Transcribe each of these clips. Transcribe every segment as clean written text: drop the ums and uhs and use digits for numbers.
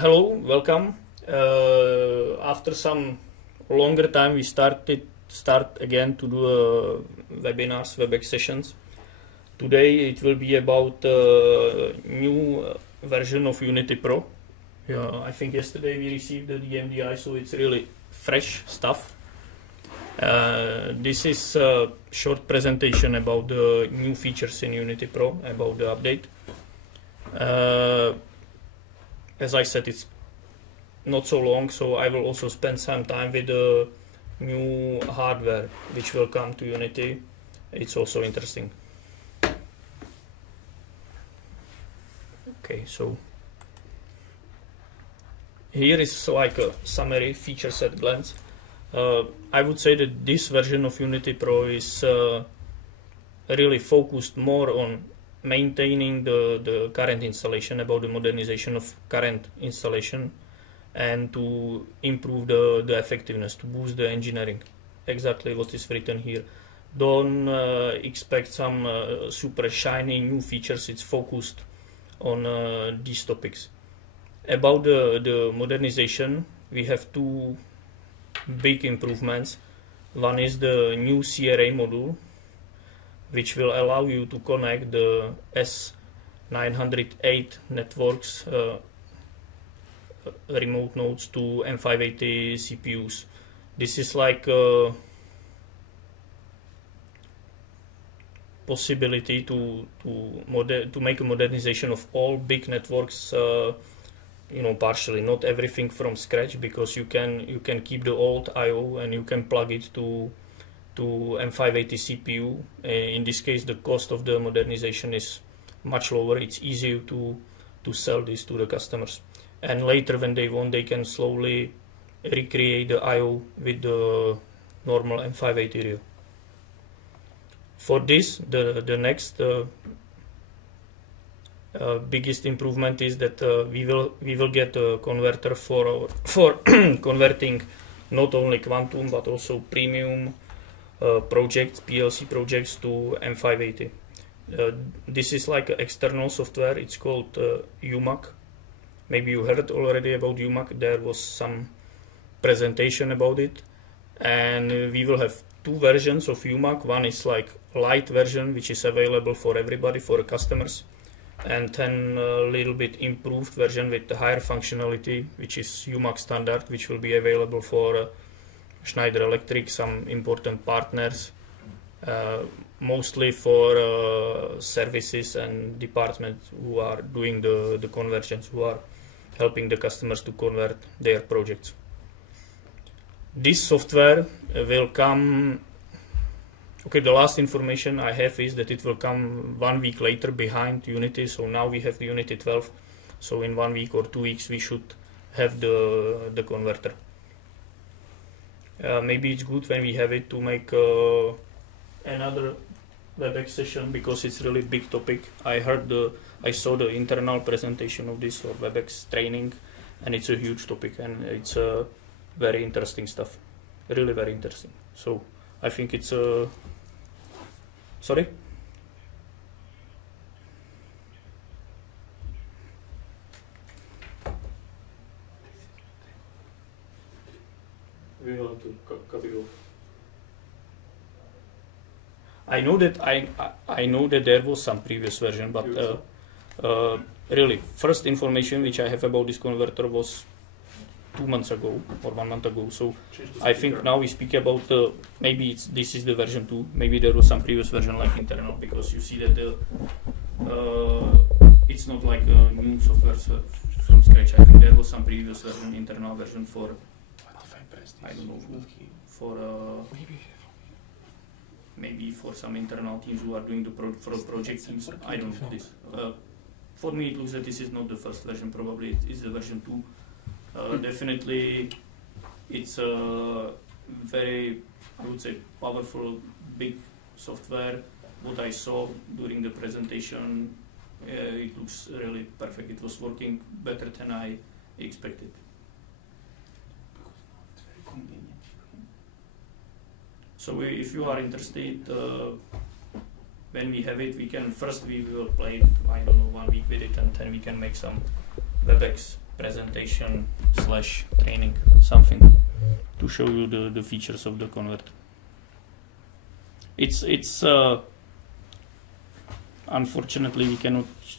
Hello, welcome. After some longer time, we start again to do webinars, Webex sessions. Today it will be about new version of Unity Pro. I think yesterday we received the DMDI, so it's really fresh stuff. This is a short presentation about the new features in Unity Pro, about the update. As I said, it's not so long, so I will also spend some time with the new hardware which will come to Unity. It's also interesting. Okay, so here is like a summary features at glance. I would say that this version of Unity Pro is really focused more on maintaining the current installation, about the modernization of current installation, and to improve the effectiveness, to boost the engineering. Exactly what is written here. Don't expect some super shiny new features. It's focused on these topics. About the modernization, we have two big improvements. One is the new CRA module, which will allow you to connect the S908 networks remote nodes to M580 CPUs. This is like a possibility to make a modernization of all big networks, partially, not everything from scratch, because you can keep the old I/O and you can plug it to M580 CPU. In this case, the cost of the modernization is much lower. It's easier to sell this to the customers, and later when they want, they can slowly recreate the I/O with the normal M580 real. For this, the next biggest improvement is that we will get a converter for converting not only quantum but also premium projects, PLC projects, to M580. This is like an external software. It's called UMAC. Maybe you heard already about UMAC. There was some presentation about it, and we will have two versions of UMAC. One is like light version, which is available for everybody, for the customers, and then a little bit improved version with the higher functionality, which is UMAC standard, which will be available for Schneider Electric, some important partners, mostly for services and departments who are doing the conversions, who are helping the customers to convert their projects. This software will come, okay, the last information I have is that it will come 1 week later behind Unity. So now we have the Unity 12, so in 1 week or 2 weeks we should have the converter. Maybe it's good when we have it to make another Webex session, because it's really big topic. I saw the internal presentation of this, or Webex training, and it's a huge topic, and it's very interesting stuff, really very interesting. So I think it's sorry? We will have to copy off. I know that there was some previous version, but really first information which I have about this converter was 2 months ago or 1 month ago. So I think now we speak about maybe this is the version 2. Maybe there was some previous version like internal, because you see that it's not like a new software from scratch. I think there was some previous version, internal version for, I don't know, for maybe for some internal teams who are doing the project teams. I don't know this. For me, it looks that this is not the first version. Probably it's the version 2. Definitely, it's a very, I would say, powerful, big software. What I saw during the presentation, it looks really perfect. It was working better than I expected. So if you are interested, when we have it, we will play it, I don't know, 1 week with it, and then we can make some Webex presentation / training, something to show you the features of the converter. It's unfortunately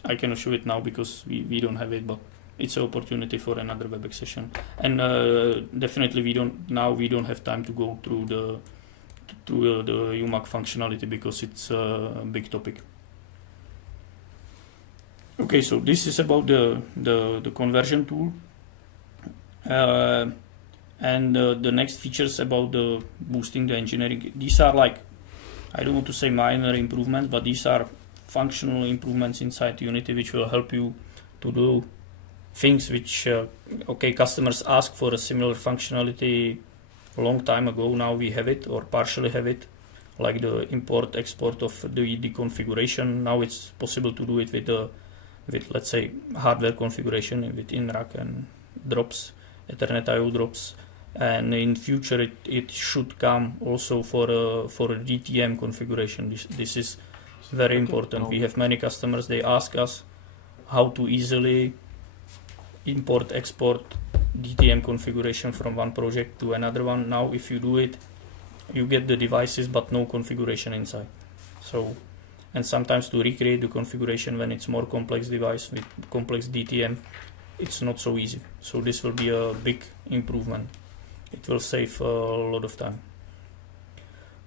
I cannot show it now because we don't have it, but it's an opportunity for another Webex session. And definitely we don't have time to go through the UMAC functionality because it's a big topic. Okay, so this is about the conversion tool, and the next features about the boosting the engineering. These are like, I don't want to say minor improvements, but these are functional improvements inside Unity which will help you to do things which okay, customers ask for a similar functionality a long time ago. Now we have it, or partially have it, like the import export of the configuration. Now it's possible to do it with let's say hardware configuration with in-rack and drops, Ethernet IO drops, and in future it should come also for a DTM configuration. This is very important. We have many customers, they ask us how to easily import export DTM configuration from one project to another one. Now if you do it, you get the devices but no configuration inside. So, and sometimes to recreate the configuration when it's more complex device with complex DTM, it's not so easy. So this will be a big improvement. It will save a lot of time.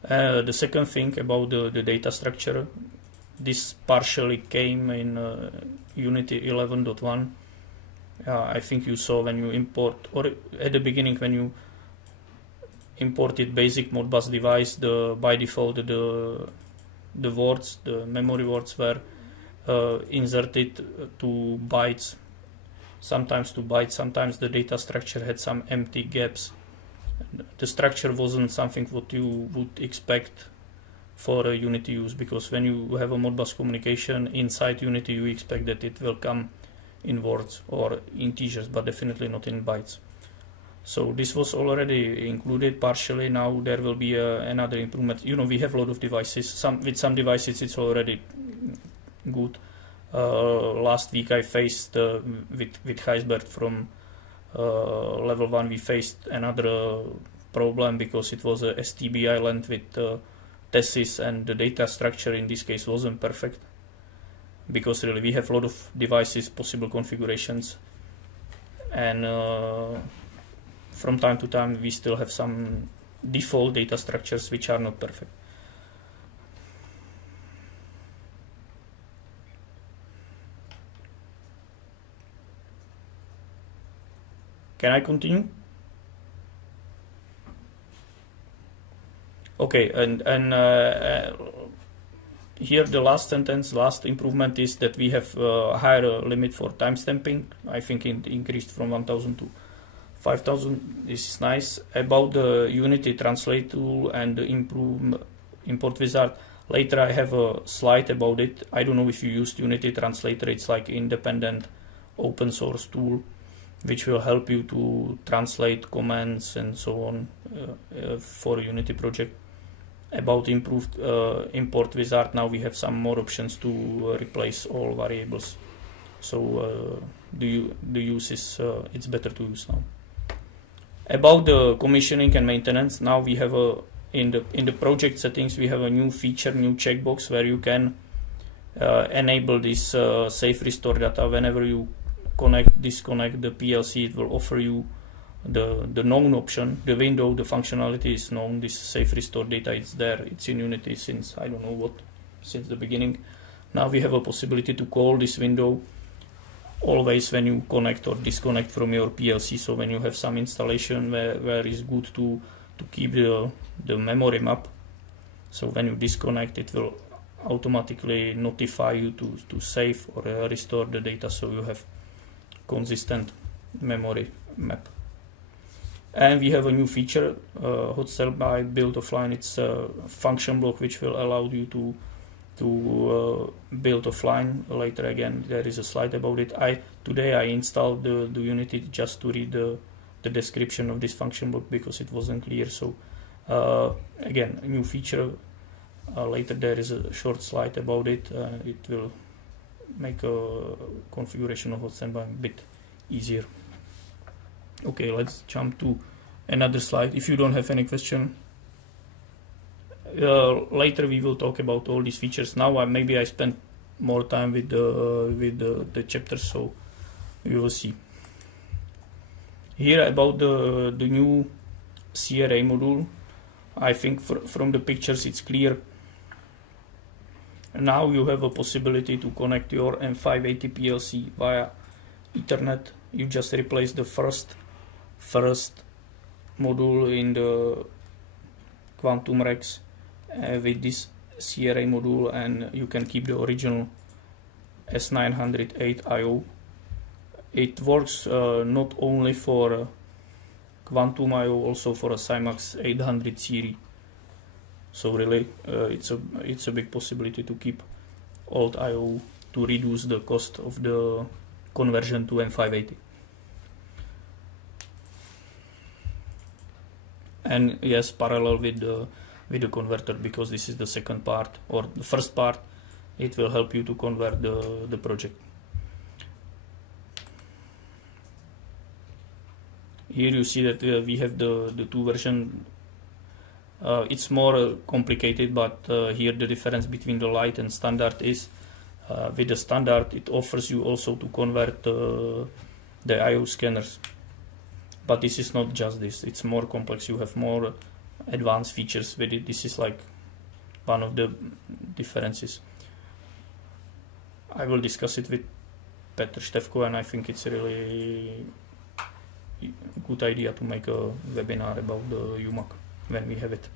The second thing about the data structure, this partially came in Unity 11.1. I think you saw when you import, or at the beginning when you imported basic Modbus device, by default the words, the memory words were inserted to bytes, sometimes to bytes, sometimes the data structure had some empty gaps. The structure wasn't something what you would expect for a Unity use, because when you have a Modbus communication inside Unity, you expect that it will come in words or integers, but definitely not in bytes. So this was already included partially. Now there will be another improvement. You know, we have a lot of devices. With some devices it's already good. Last week I faced with Heisberg from level 1, we faced another problem because it was a STB island with TSC, and the data structure in this case wasn't perfect, because really we have a lot of devices, possible configurations, and from time to time we still have some default data structures which are not perfect. Can I continue? Okay, and here the last sentence, last improvement is that we have a higher limit for timestamping. I think it increased from 1000 to 5000. This is nice. About the Unity Translate tool and the import wizard, later I have a slide about it. I don't know if you used Unity Translator. It's like independent open source tool which will help you to translate commands and so on for a Unity project. About improved import wizard, now we have some more options to replace all variables. So the use is it's better to use now. About the commissioning and maintenance, now we have in the project settings we have a new feature, new checkbox where you can enable this safe restore data. Whenever you disconnect the PLC, it will offer you the known option, the window, the functionality is known. This safe restore data, it's there, it's in Unity since I don't know what, since the beginning. Now we have a possibility to call this window always when you connect or disconnect from your PLC. So when you have some installation where it's good to keep the memory map, so when you disconnect it will automatically notify you to save or restore the data, so you have consistent memory map. And we have a new feature, hot standby build offline. It's a function block which will allow you to build offline. Later again there is a slide about it. Today I installed the Unity just to read the description of this function block because it wasn't clear. So again, a new feature. Later there is a short slide about it. It will make a configuration of hot standby a bit easier. Okay, let's jump to another slide. If you don't have any question, later we will talk about all these features. Now maybe I spend more time with the chapters, so you will see. Here about the new CRA module, I think from the pictures it's clear. Now you have a possibility to connect your M580 PLC via Ethernet. You just replace the first module in the Quantum Rex with this CRA module, and you can keep the original S908 IO. It works not only for Quantum IO, also for a Cymax 800 series. So really, it's a big possibility to keep old IO to reduce the cost of the conversion to M580. And yes, parallel with the converter, because this is the second part, or the first part, it will help you to convert the project. Here you see that we have the two versions. It's more complicated, but here the difference between the light and standard is with the standard it offers you also to convert the IO scanners. But this is not just this, it's more complex. You have more advanced features with it. This is like one of the differences. I will discuss it with Petr Števko, and I think it's a really good idea to make a webinar about the UMAC when we have it.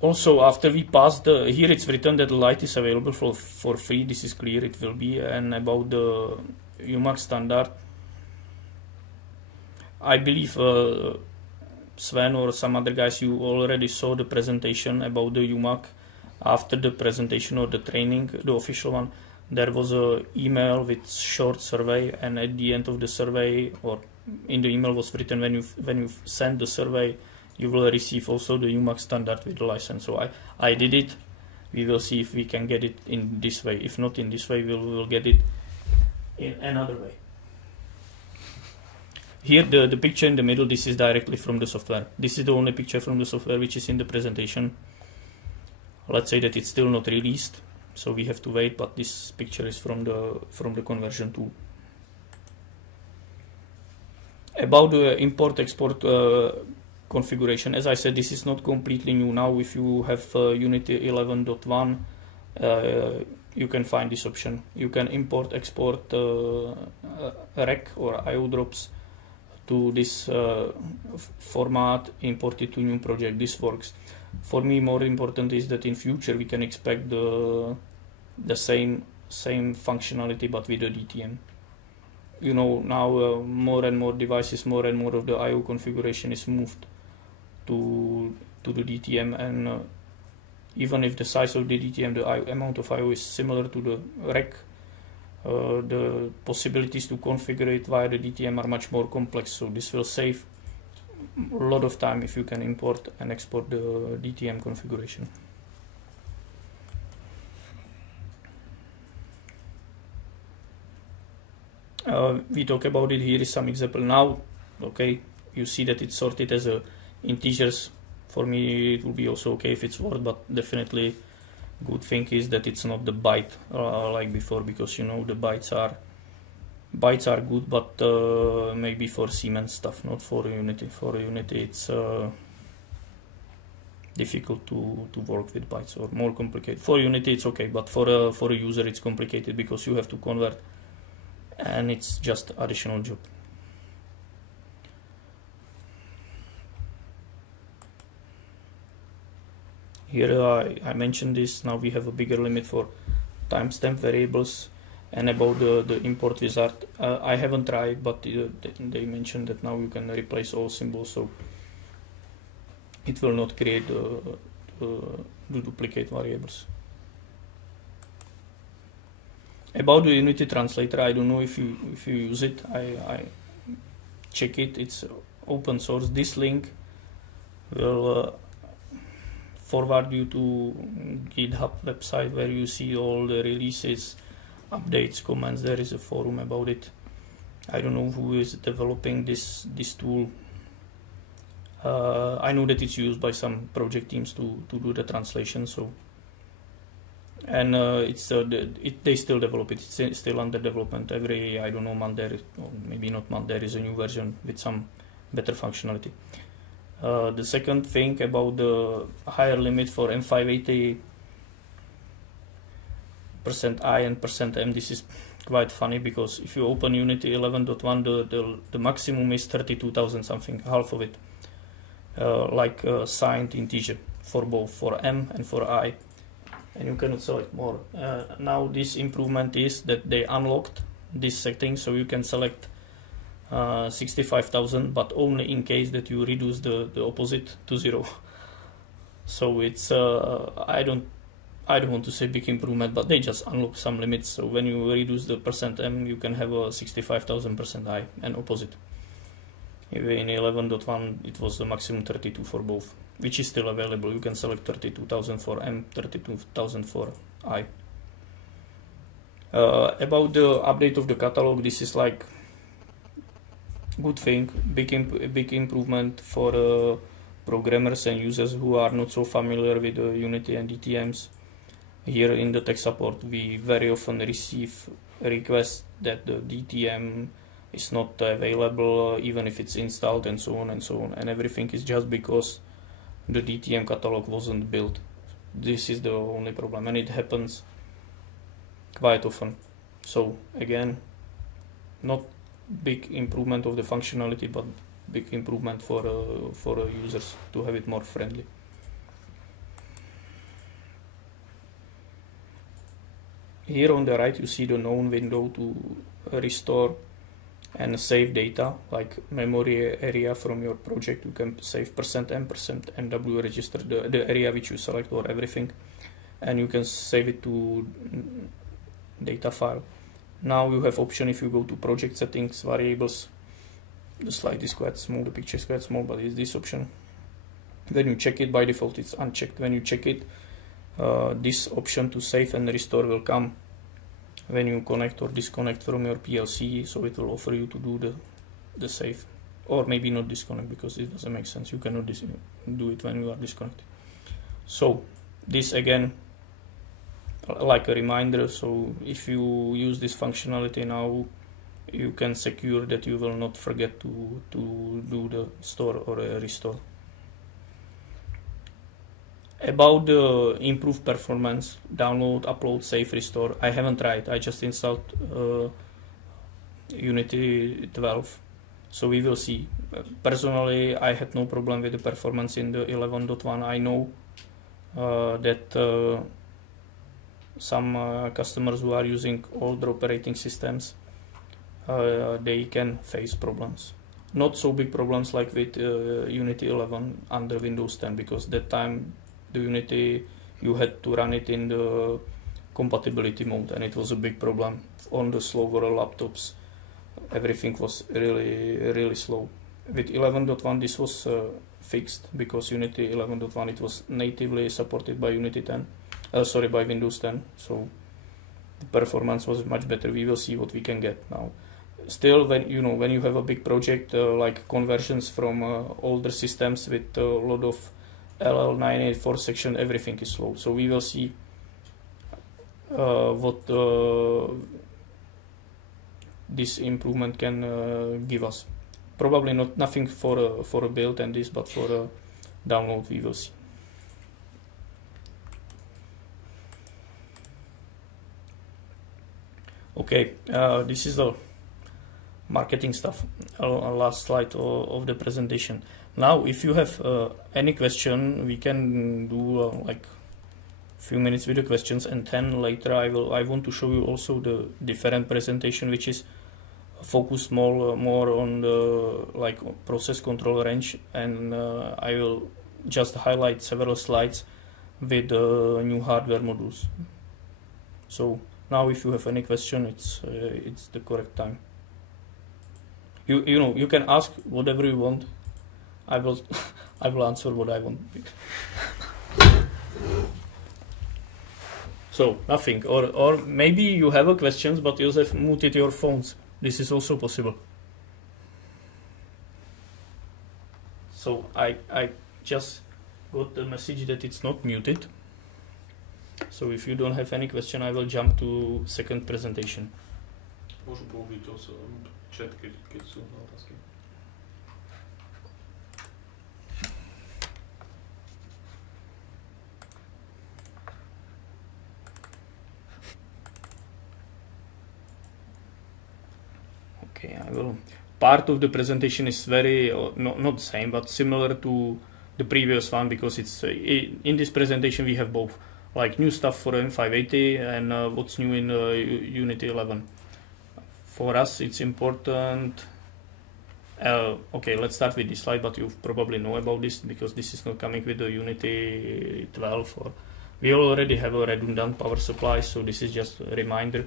Also, after we pass here it's written that the light is available for free. This is clear, it will be. And about the UMAC standard, I believe Sven or some other guys, you already saw the presentation about the UMAC. After the presentation or the training, the official one, there was an email with short survey, and at the end of the survey, or in the email was written, when you send the survey, you will receive also the UMAC standard with the license. So I did it. We will see if we can get it in this way. If not in this way, we will get it in another way. Here the picture in the middle, this is directly from the software. This is the only picture from the software which is in the presentation. Let's say that it's still not released, so we have to wait, but this picture is from the conversion tool. About the import-export configuration, as I said, this is not completely new. Now if you have Unity 11.1, you can find this option. You can import-export rec or IO drops to this format, import it to new project. This works. For me, more important is that in future we can expect the same functionality, but with the DTM. You know, now more and more devices, more and more of the IO configuration is moved to the DTM, and even if the size of the DTM, the amount of IO is similar to the rec, the possibilities to configure it via the DTM are much more complex. So this will save a lot of time if you can import and export the DTM configuration. We talk about it. Here is some example now. Okay, you see that it's sorted as integers. For me it will be also okay if it's word, but definitely good thing is that it's not the byte like before, because you know the bytes are good, but maybe for Siemens stuff, not for Unity. For Unity it's difficult to work with bytes, or more complicated. For Unity it's okay, but for a user it's complicated because you have to convert, and it's just additional job. Here I mentioned this. Now we have a bigger limit for timestamp variables. And about the import wizard, I haven't tried, but they mentioned that now you can replace all symbols, so it will not create the duplicate variables. About the Unity translator, I don't know if you use it. I check it. It's open source. This link will forward you to GitHub website where you see all the releases, updates, comments. There is a forum about it. I don't know who is developing this tool. I know that it's used by some project teams to do the translation. So, and they still develop it. It's still under development. Every, I don't know, month there is, or maybe not month, there is a new version with some better functionality. The second thing about the higher limit for M580 %i and %m, this is quite funny, because if you open Unity 11.1, the maximum is 32,000 something, half of it, like signed integer for both, for m and for I, and you cannot select more. Now this improvement is that they unlocked this setting, so you can select 65,000, but only in case that you reduce the opposite to 0. So it's I don't want to say big improvement, but they just unlock some limits. So when you reduce the %m, you can have a 65,000 %i and opposite. In 11.1 it was the maximum 32 for both, which is still available. You can select 32,000 for m, 32,000 for I. About the update of the catalog, this is like good thing, big improvement for programmers and users who are not so familiar with Unity and DTMs. Here in the tech support, we very often receive requests that the DTM is not available, even if it's installed, and so on and so on. And everything is just because the DTM catalog wasn't built. This is the only problem, and it happens quite often. So again, not big improvement of the functionality, but big improvement for users to have it more friendly. Here on the right you see the known window to restore and save data, like memory area from your project. You can save %m, %nw register, the area which you select or everything, and you can save it to data file. Now you have option, if you go to project settings, variables, the slide is quite small, the picture is quite small, but it's this option. When you check it, by default it's unchecked. When you check it, this option to save and restore will come when you connect or disconnect from your PLC, so it will offer you to do the save, or maybe not disconnect, because it doesn't make sense. You cannot do it when you are disconnected. So this again, like a reminder, so if you use this functionality now, you can secure that you will not forget to do the store or restore. About the improved performance, download, upload, save, restore, I haven't tried. I just installed Unity 12, so we will see. Personally, I had no problem with the performance in the 11.1. I know that some customers who are using older operating systems, they can face problems. Not so big problems like with Unity 11 under Windows 10, because that time the Unity, you had to run it in the compatibility mode, and it was a big problem on the slower laptops. Everything was really slow. With 11.1 this was fixed, because Unity 11.1 it was natively supported by Unity 10. By Windows 10, so the performance was much better. We will see what we can get now. Still, when you have a big project like conversions from older systems with a lot of LL984 section, everything is slow. So we will see what this improvement can give us. Probably nothing for a build and this, but for a download we will see. Okay, this is the marketing stuff, last slide of the presentation. Now, if you have any question, we can do like a few minutes with the questions, and then later I want to show you also the different presentation, which is focused more on the process control range, and I will just highlight several slides with new hardware modules. So now, if you have any question, it's the correct time. You can ask whatever you want. I will answer what I want. So nothing, or maybe you have a questions, but you have muted your phones. this is also possible. So I just got the message that it's not muted. So if you don't have any question, I will jump to second presentation. Můžu použít also chat, keď sú otázky. Okay, I will. Part of the presentation is very, not the same, but similar to the previous one, because it's in this presentation we have both, like new stuff for M580 and what's new in Unity 11. For us, it's important. Okay, let's start with this slide, but you probably know about this because this is not coming with the Unity 12. Or we already have a redundant power supply, so this is just a reminder.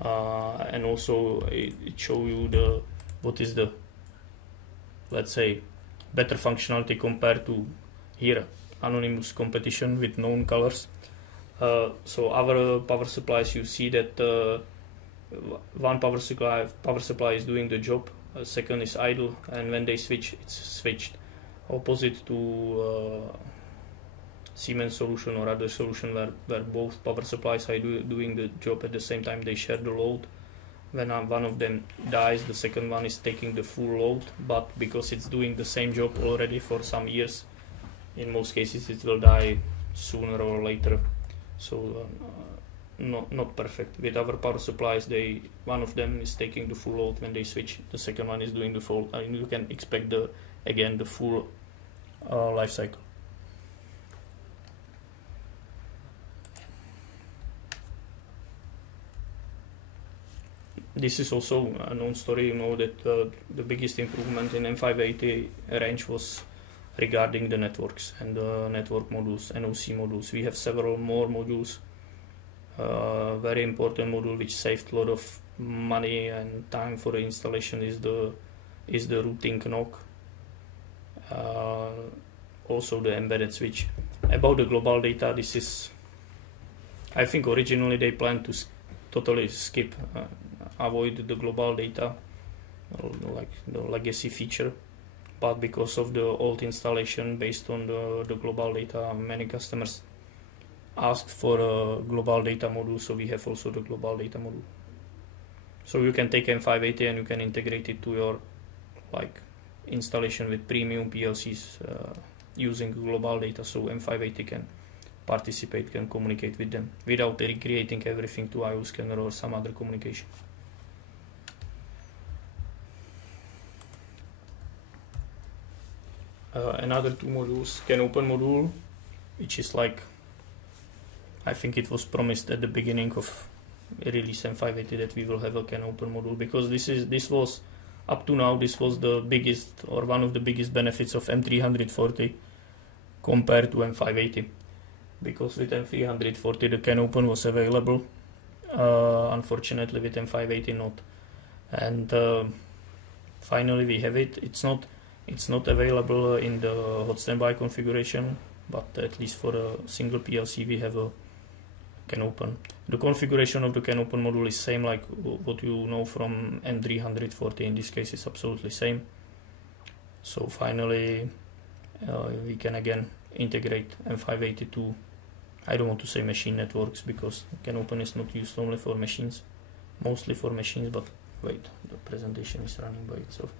And also it show you what is the, let's say, better functionality compared to here anonymous competition with known colors. So our power supplies, you see that one power supply is doing the job, second is idle, and when they switch, it's switched. Opposite to Siemens solution or other solution where both power supplies are doing the job at the same time, they share the load. When one of them dies, the second one is taking the full load, but because it's doing the same job already for some years, in most cases it will die sooner or later. So not perfect. With our power supplies, one of them is taking the full load when they switch, the second one is doing the full, and you can expect again the full life cycle. This is also a known story. You know that the biggest improvement in M580 range was regarding the networks and the network modules, NOC modules. We have several more modules. Very important module which saved a lot of money and time for the installation is the routing knock. Also the embedded switch. About the global data, this is, I think originally they planned to totally skip, avoid the global data, like the legacy feature, but because of the old installation based on the global data, many customers asked for a global data module, so we have also the global data module. So you can take M580 and you can integrate it to your installation with premium PLCs using global data, so M580 can participate, can communicate with them without recreating everything to IO scanner or some other communication. Another two modules, CanOpen module, which is I think it was promised at the beginning of release M580 that we will have a CanOpen module, because this was up to now, this was the biggest or one of the biggest benefits of M340 compared to M580, because with M340 the CanOpen was available, unfortunately with M580 not, and finally we have it. It's not available in the hot standby configuration, but at least for a single PLC we have a CanOpen. The configuration of the CanOpen module is same like what you know from M340. In this case it's absolutely same. So finally we can again integrate M580 to, I don't want to say machine networks, because CanOpen is not used only for machines, mostly for machines, but wait, the presentation is running by itself.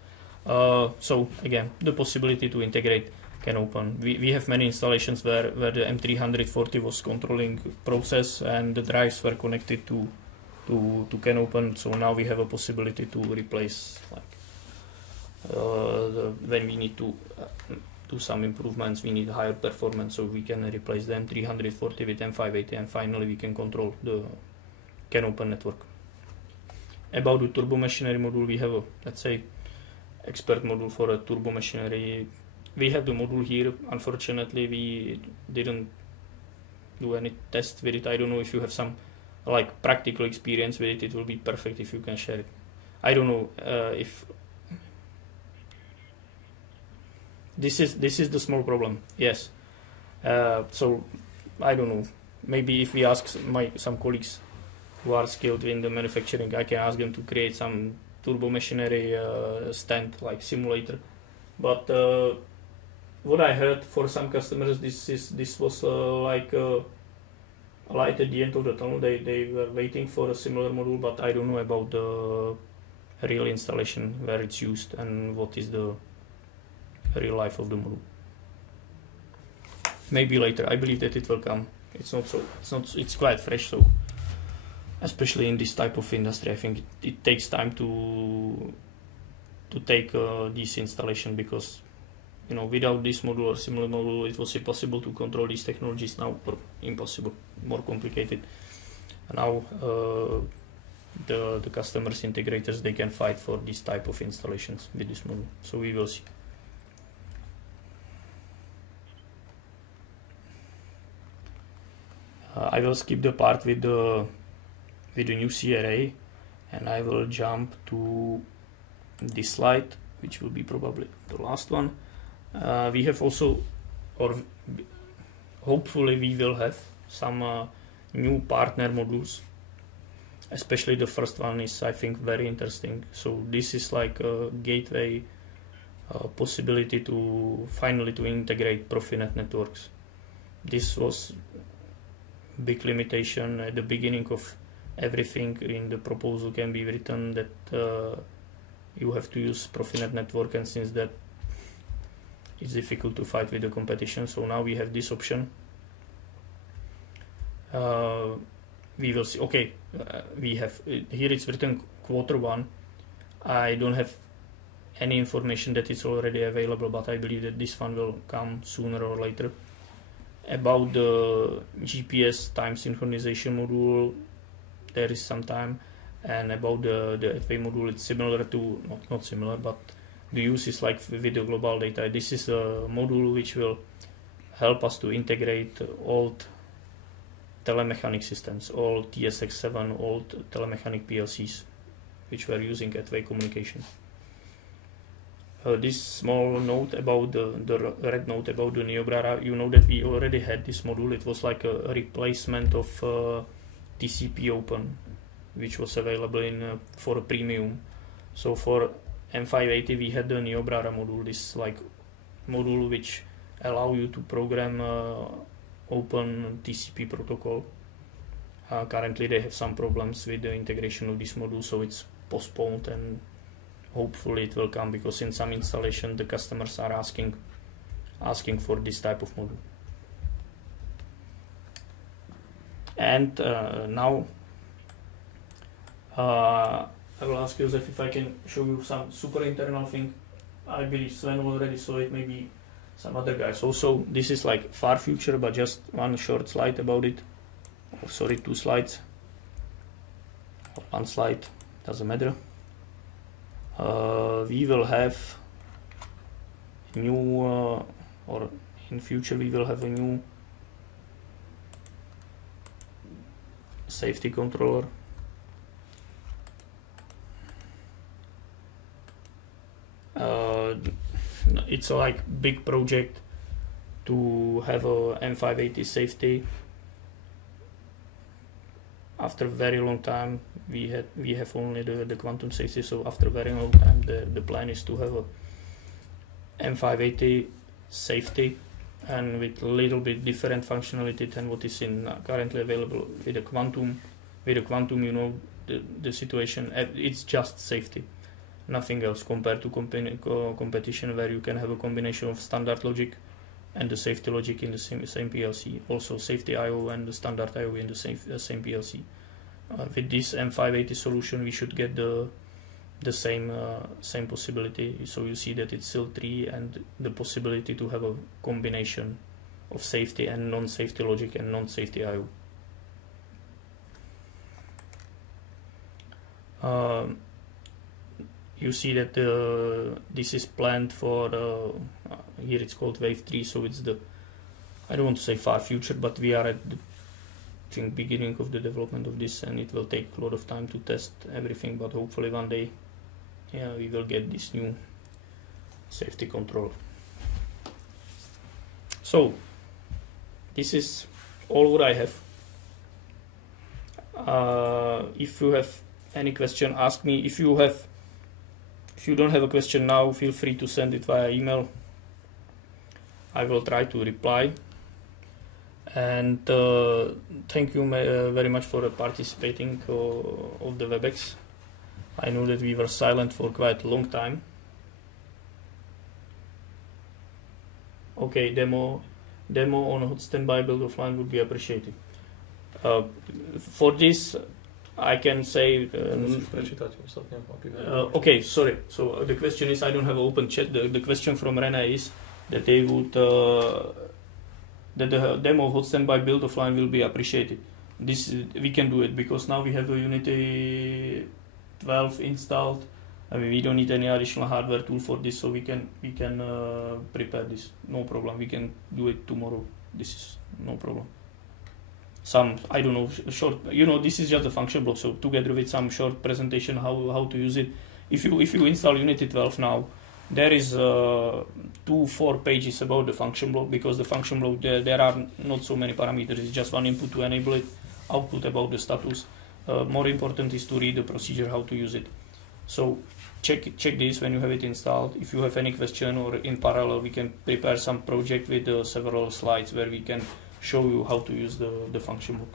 So again, the possibility to integrate CanOpen. We have many installations where the M340 was controlling process and the drives were connected to CanOpen. So now we have a possibility to replace when we need to do some improvements, we need higher performance, so we can replace the M340 with M580, and finally we can control the CanOpen network. About the turbo machinery module, we have a, let's say, expert module for a turbo machinery. We have the module here. Unfortunately, we didn't do any tests with it. I don't know if you have some practical experience with it. It will be perfect if you can share it. I don't know if this is the small problem. Yes. So I don't know. Maybe if we ask some colleagues who are skilled in the manufacturing. I can ask them to create some turbo machinery stand like simulator. But what I heard for some customers, this was like a light at the end of the tunnel. They were waiting for a similar module, but I don't know about the real installation, where it's used and what is the real life of the module. Maybe later. I believe that it will come. It's quite fresh, so especially in this type of industry, I think it takes time to take this installation, because without this module or similar module, it was impossible to control these technologies now, or impossible, more complicated. Now the customers, integrators, they can fight for this type of installations with this module. So we will see. I will skip the part with the new CRA, and I will jump to this slide, which will be probably the last one. We have also, or hopefully we will have some new partner modules. Especially the first one is, I think, very interesting. So this is like a gateway possibility to finally to integrate Profinet networks. This was big limitation at the beginning of everything. In the proposal can be written that you have to use Profinet network, and since that it's difficult to fight with the competition. So now we have this option. We will see. Okay, we have here it's written Q1. I don't have any information that it's already available, but I believe that this one will come sooner or later. About the GPS time synchronization module, there is some time, and about the FA module, it's similar to, not similar, but the use is like video global data. This is a module which will help us to integrate old telemechanic systems, all TSX7, old telemechanic PLCs, which were using at-way communication. This small note about the red note about the Niobrara, you know that we already had this module. It was like a replacement of TCP Open, which was available in for a premium. So for M580 we had the Niobrara module, this like module which allow you to program open TCP protocol. Currently they have some problems with the integration of this module, so it's postponed, and hopefully it will come, because in some installation the customers are asking for this type of module. And now I will ask Josef if I can show you some super internal thing. I believe Sven already saw it, maybe some other guys also. This is like far future, but just one short slide about it. Or sorry, 2 slides. Or 1 slide, doesn't matter. We will have new, or in future we will have a new safety controller. It's a like big project to have a M580 safety. After a very long time we have only the quantum safety, so after a very long time the plan is to have a M580 safety, and with a little bit different functionality than what is in currently available with the quantum. With the quantum, you know, the situation, it's just safety, nothing else, compared to competition, where you can have a combination of standard logic and the safety logic in the same PLC, also safety I/O and the standard I/O in the same PLC. With this M580 solution, we should get the same possibility. So you see that it's still 3, and the possibility to have a combination of safety and non-safety logic and non-safety I/O. You see that this is planned for here it's called wave 3, so it's the, I don't want to say far future, but we are at the beginning of the development of this, and it will take a lot of time to test everything, but hopefully one day, yeah, we will get this new safety control. So this is all what I have. If you have any question, ask me. If you don't have a question now, feel free to send it via email. I will try to reply. And thank you very much for participating of the Webex. I know that we were silent for quite a long time. Okay, demo on hot standby build offline would be appreciated. For this, I can say. Okay, sorry. So the question is, I don't have an open chat. The question from Rene is that they would that the demo of hot standby build offline will be appreciated. This we can do it because now we have a Unity 12 installed. I mean, we don't need any additional hardware tool for this, so we can prepare this. No problem. We can do it tomorrow. This is no problem. Some, I don't know, short. You know, this is just a function block. So together with some short presentation how to use it. If you install Unity 12 now, there is 2-4 pages about the function block, because the function block there are not so many parameters. It's just one input to enable it, output about the status. More important is to read the procedure how to use it. So check this when you have it installed. If you have any question, or in parallel we can prepare some project with several slides where we can show you how to use the function block.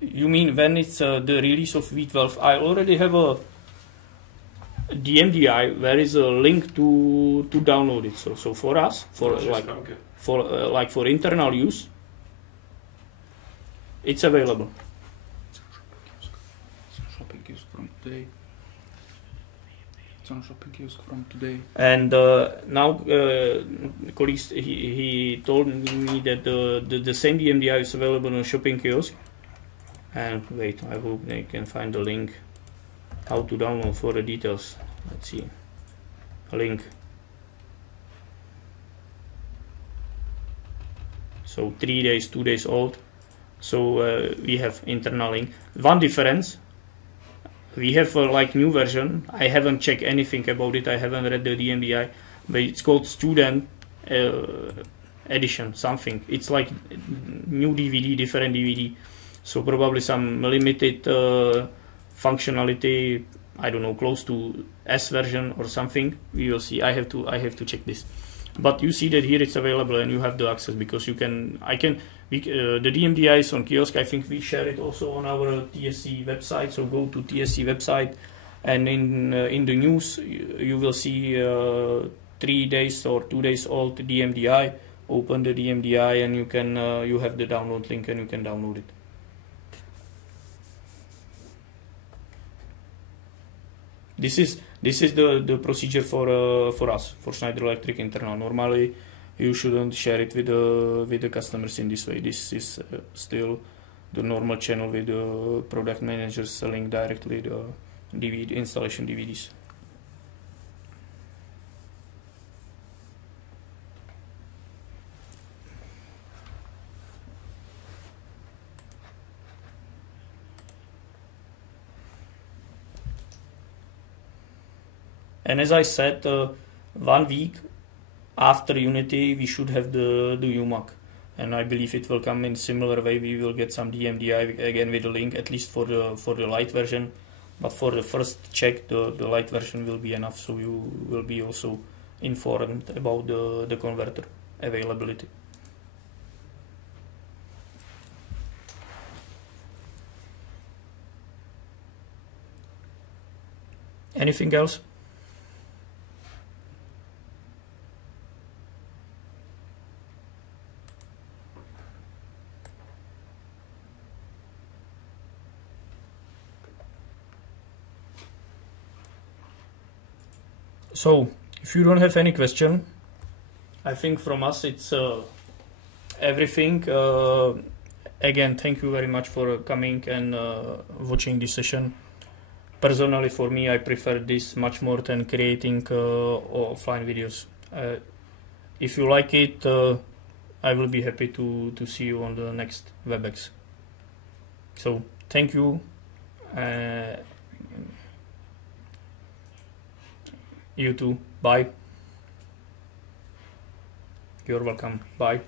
You mean when it's the release of V12? I already have a DMDI where is a link to download it. So for us, for internal use, it's available. Shopping kiosk from today. It's on shopping kiosk from today. And now colleagues, he told me that the same DMDI is available on shopping kiosk. And wait, I hope they can find the link how to download for the details. Let's see, a link. So 3 days, 2 days old. So we have internal link. One difference, we have like new version. I haven't checked anything about it. I haven't read the DMDI, but it's called student edition something. It's like new DVD, different DVD. So probably some limited functionality. I don't know, close to S version or something. We will see. I have to check this. But you see that here it's available and you have the access, because you can. The DMDI is on kiosk. I think we share it also on our TSC website. So go to TSC website, and in the news you will see 3 days or 2 days old DMDI. Open the DMDI and you can you have the download link and you can download it. This is the procedure for us, for Schneider Electric internal. Normally you shouldn't share it with the customers in this way. This is still the normal channel with the product managers selling directly the DVD installation DVDs. And as I said, 1 week after Unity, we should have the UMAC, and I believe it will come in similar way. We will get some DMDI again with a link, at least for the light version. But for the first check, the light version will be enough, so you will be also informed about the converter availability. Anything else? So, if you don't have any question, I think from us it's everything. Again, thank you very much for coming and watching this session. Personally, for me, I prefer this much more than creating offline videos. If you like it, I will be happy to see you on the next Webex. So, thank you. You too. Bye. You're welcome. Bye.